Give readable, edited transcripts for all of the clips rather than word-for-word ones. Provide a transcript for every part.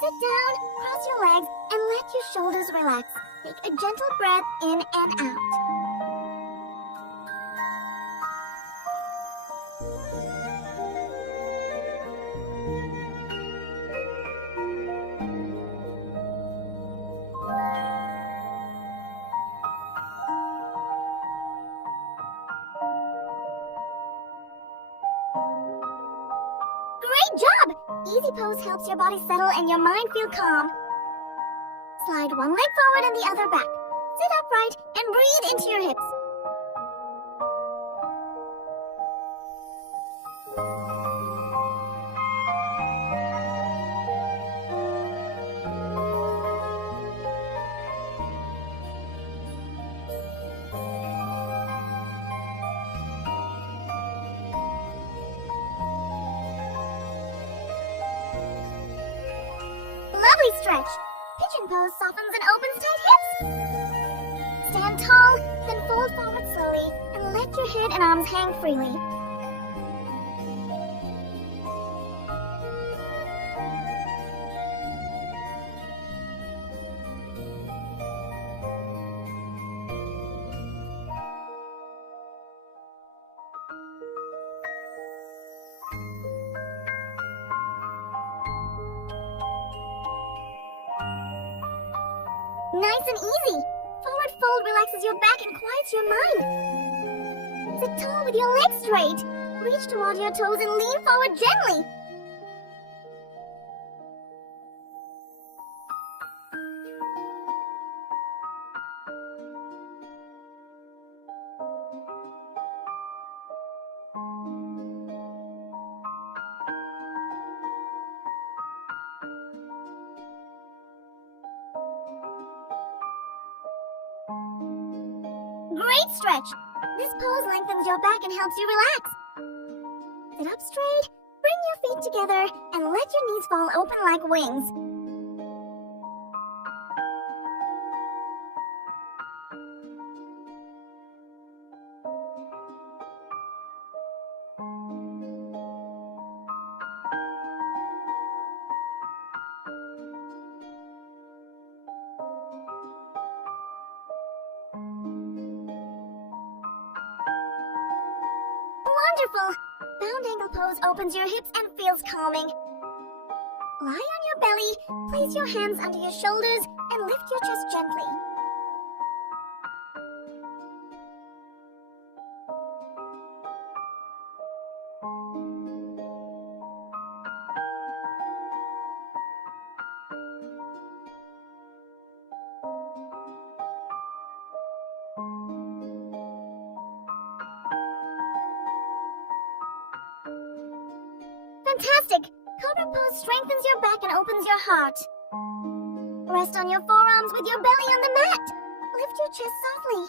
Sit down, cross your legs, and let your shoulders relax. Take a gentle breath in and out. Great job! Easy pose helps your body settle and your mind feel calm. Slide one leg forward and the other back. Sit upright and breathe into your hips. Lovely stretch. Pigeon pose softens and opens tight hips. Stand tall, then fold forward slowly and let your head and arms hang freely. Nice and easy. Forward fold relaxes your back and quiets your mind. Sit tall with your legs straight. Reach toward your toes and lean forward gently. Great stretch! This pose lengthens your back and helps you relax. Sit up straight, bring your feet together, and let your knees fall open like wings. Wonderful! Bound angle pose opens your hips and feels calming. Lie on your belly, place your hands under your shoulders, and lift your chest gently. Fantastic! Cobra pose strengthens your back and opens your heart. Rest on your forearms with your belly on the mat. Lift your chest softly.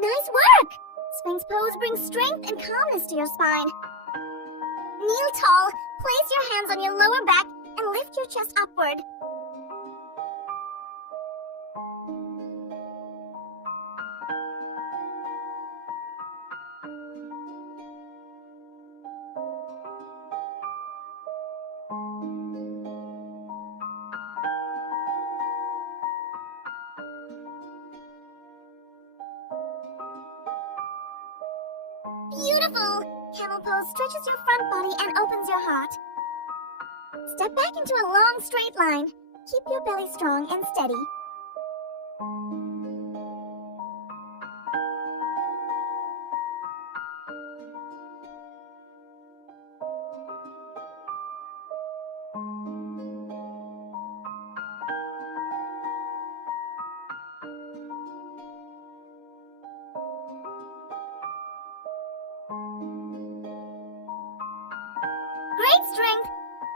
Nice work! Sphinx pose brings strength and calmness to your spine. Kneel tall, place your hands on your lower back, and lift your chest upward. Beautiful! Camel pose stretches your front body and opens your heart. Step back into a long straight line. Keep your belly strong and steady. Great strength!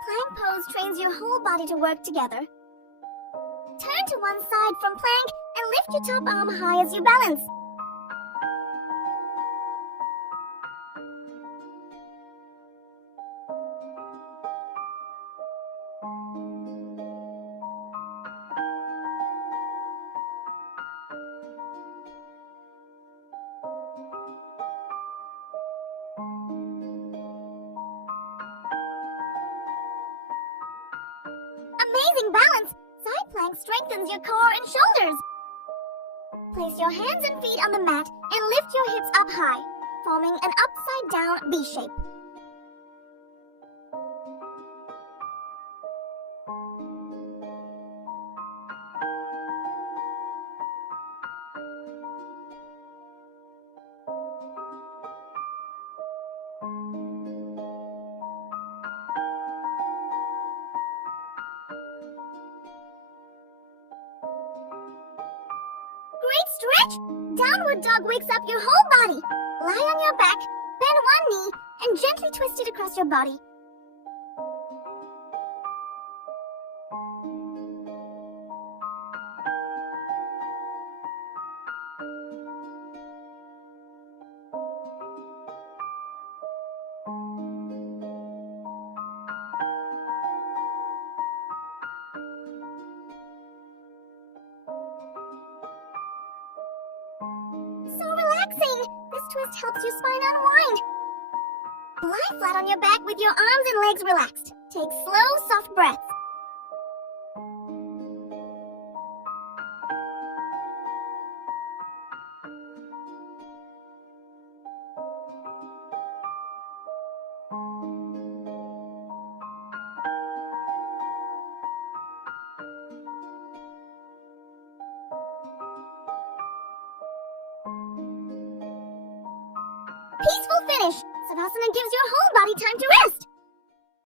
Plank pose trains your whole body to work together. Turn to one side from plank and lift your top arm high as you balance. amazing balance. Side plank strengthens your core and shoulders. Place your hands and feet on the mat and lift your hips up high, forming an upside-down V shape. Great stretch! Downward dog wakes up your whole body. Lie on your back, bend one knee, and gently twist it across your body. So relaxing! This twist helps your spine unwind. Lie flat on your back with your arms and legs relaxed. Take slow, soft breaths. Peaceful finish! Savasana gives your whole